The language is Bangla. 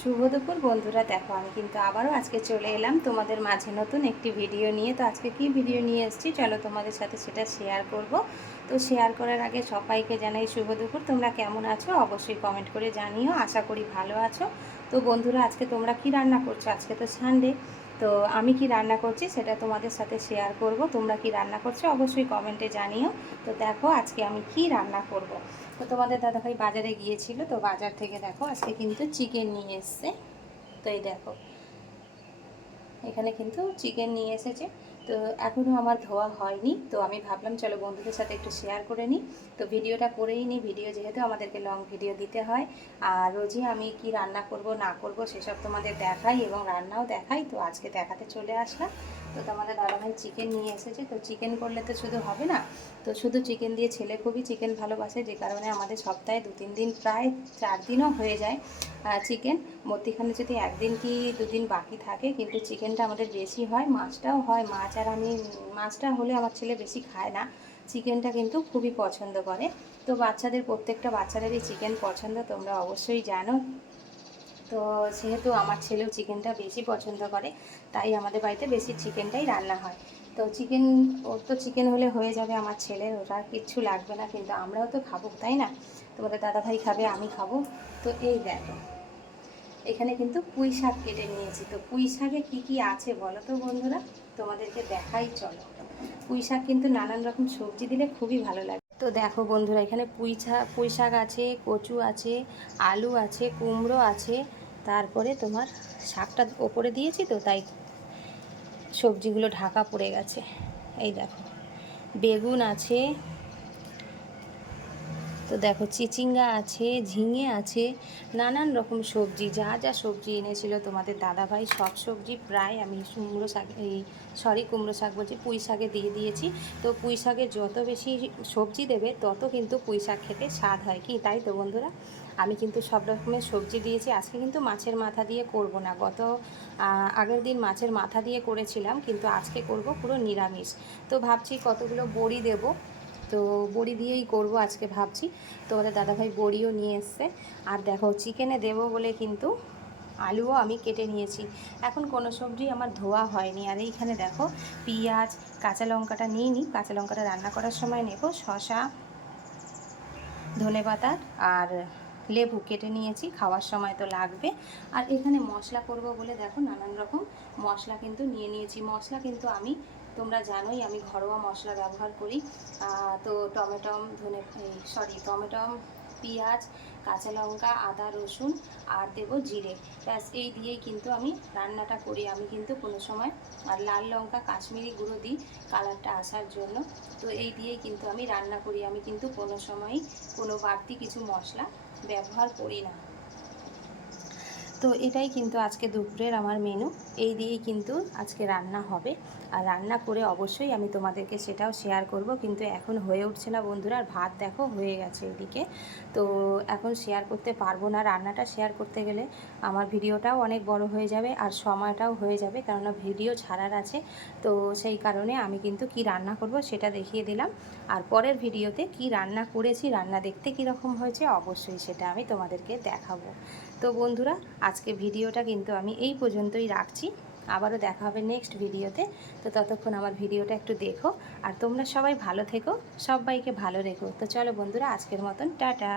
শুভ দুপুর বন্ধুরা, দেখো আমি কিন্তু আবারও আজকে চলে এলাম তোমাদের মাঝে নতুন একটি ভিডিও নিয়ে। তো আজকে কি ভিডিও নিয়ে এসেছি চলো তোমাদের সাথে সেটা শেয়ার করব। তো শেয়ার করার আগে সবাইকে জানাই শুভ দুপুর। তোমরা কেমন আছো অবশ্যই কমেন্ট করে জানিও, আশা করি ভালো আছো। তো বন্ধুরা, আজকে তোমরা কি রান্না করছো? আজকে তো সানডে, তো আমি কি রান্না করছি সেটা তোমাদের সাথে শেয়ার করব। তোমরা কি রান্না করছো অবশ্যই কমেন্টে জানিও। তো দেখো আজকে আমি কি রান্না করব। তো তোমাদের দাদাভাই বাজারে গিয়েছিল, তো বাজার থেকে দেখো আজকে কিন্তু চিকেন নিয়ে এসছে। তো এই দেখো এখানে কিন্তু চিকেন নিয়ে এসেছে। তো এখনও আমার ধোয়া হয়নি, তো আমি ভাবলাম চলো বন্ধুদের সাথে একটু শেয়ার করে নিই। তো ভিডিওটা করেই নিই, ভিডিও যেহেতু আমাদেরকে লং ভিডিও দিতে হয়। আর রোজই আমি কি রান্না করব না করব সেসব তোমাদের দেখাই এবং রান্নাও দেখাই। তো আজকে দেখাতে চলে আসলাম। তো তোমাদের দাদাভাই চিকেন নিয়ে এসেছে। তো চিকেন করলে তো শুধু হবে না, তো শুধু চিকেন দিয়ে, ছেলে খুবই চিকেন ভালোবাসে, যে কারণে আমাদের সপ্তাহে 2-3 দিন, প্রায় 4 দিনও হয়ে যায় চিকেন। মধ্যিখানে যদি একদিন কি দুদিন বাকি থাকে, কিন্তু চিকেনটা আমাদের বেশি হয়। মাছটাও হয়, মাছ আর আমি, মাছটা হলে আমার ছেলে বেশি খায় না, চিকেনটা কিন্তু খুবই পছন্দ করে। তো বাচ্চাদের, প্রত্যেকটা বাচ্চাদেরই চিকেন পছন্দ, তোমরা অবশ্যই জানো। তো সেহেতু আমার ছেলেও চিকেনটা বেশি পছন্দ করে, তাই আমাদের বাড়িতে বেশি চিকেনটাই রান্না হয়। তো চিকেন, ওর তো চিকেন হলে হয়ে যাবে, আমার ছেলের ওটা কিচ্ছু লাগবে না, কিন্তু আমরাও তো খাবো তাই না? তোমাদের দাদাভাই খাবে, আমি খাবো। তো এই দেখো এখানে কিন্তু পুঁই শাক কেটে নিয়েছি। তো পুঁই শাকে কী কী আছে বলো তো বন্ধুরা, তোমাদেরকে দেখাই চলো। পুঁই শাক কিন্তু নানান রকম সবজি দিলে খুবই ভালো লাগে। তো দেখো বন্ধুরা, এখানে পুঁই শাক আছে, কচু আছে, আলু আছে, কুমড়ো আছে, তারপরে তোমার শাকটা ওপরে দিয়েছি তো তাই সবজিগুলো ঢাকা পড়ে গেছে। এই দেখো বেগুন আছে, তো দেখো চিচিঙ্গা আছে, ঝিঙে আছে, নানান রকম সবজি, যা যা সবজি এনেছিল তোমাদের দাদাভাই সব সবজি প্রায় আমি কুমড়ো শাক, কুমড়ো শাক বলছি, পুঁই শাকে দিয়ে দিয়েছি। তো পুঁই শাকে যত বেশি সবজি দেবে তত কিন্তু পুঁই শাক খেতে স্বাদ হয়, কি তাই তো বন্ধুরা? আমি কিন্তু সব রকমের সবজি দিয়েছি। আজকে কিন্তু মাছের মাথা দিয়ে করব না, আগের দিন মাছের মাথা দিয়ে করেছিলাম, কিন্তু আজকে করব পুরো নিরামিষ। তো ভাবছি কতগুলো বড়ি দেব, তো বড়ি দিয়েই করব আজকে ভাবছি। তো ওদের দাদাভাই বড়িও নিয়ে এসছে। আর দেখো চিকেনে দেবো বলে কিন্তু আলুও আমি কেটে নিয়েছি। এখন কোনো সবজি আমার ধোয়া হয়নি। আর এইখানে দেখো পেঁয়াজ, কাঁচা লঙ্কাটা নিইনি, কাঁচা লঙ্কাটা রান্না করার সময় নেব, শসা, ধনেপাতা আর লেবু কেটে নিয়েছি, খাওয়ার সময় তো লাগবে। আর এখানে মশলা করব বলে দেখো নানান রকম মশলা কিন্তু নিয়ে নিয়েছি। মশলা কিন্তু আমি, তোমরা জানোই আমি ঘরোয়া মশলা ব্যবহার করি। তো টমেটো, পেঁয়াজ, কাঁচা লঙ্কা, আদা, রসুন আর দেবো জিরে, ব্যাস এই দিয়েই কিন্তু আমি রান্নাটা করি। আমি কিন্তু কোনো সময় আর লাল লঙ্কা, কাশ্মীরি গুঁড়ো দিই কালারটা আসার জন্য। তো এই দিয়েই কিন্তু আমি রান্না করি, আমি কিন্তু কোনো সময়ই কোনো বাড়তি কিছু মশলা ব্যবহার করি না। তো এটাই কিন্তু আজকে দুপুরের আমার মেনু, এই দিয়েই কিন্তু আজকে রান্না হবে। আর রান্না করে অবশ্যই আমি তোমাদেরকে সেটাও শেয়ার করব, কিন্তু এখন হয়ে উঠছে না বন্ধুরা। আর ভাত দেখো হয়ে গেছে এদিকে, তো এখন শেয়ার করতে পারবো না। রান্নাটা শেয়ার করতে গেলে আমার ভিডিওটাও অনেক বড় হয়ে যাবে আর সময়টাও হয়ে যাবে, কেননা ভিডিও ছাড়ার আছে। তো সেই কারণে আমি কিন্তু কি রান্না করব সেটা দেখিয়ে দিলাম। আর পরের ভিডিওতে কি রান্না করেছি, রান্না দেখতে কীরকম হয়েছে অবশ্যই সেটা আমি তোমাদেরকে দেখাবো। তো বন্ধুরা, আজকে ভিডিওটা কিন্তু আমি এই পর্যন্তই রাখছি। আবারও দেখা হবে নেক্সট ভিডিওতে। তো ততক্ষণ আমার ভিডিওটা একটু দেখো, আর তোমরা সবাই ভালো থেকো, সবাইকে ভালো রেখো। তো চলো বন্ধুরা, আজকের মতন টাটা।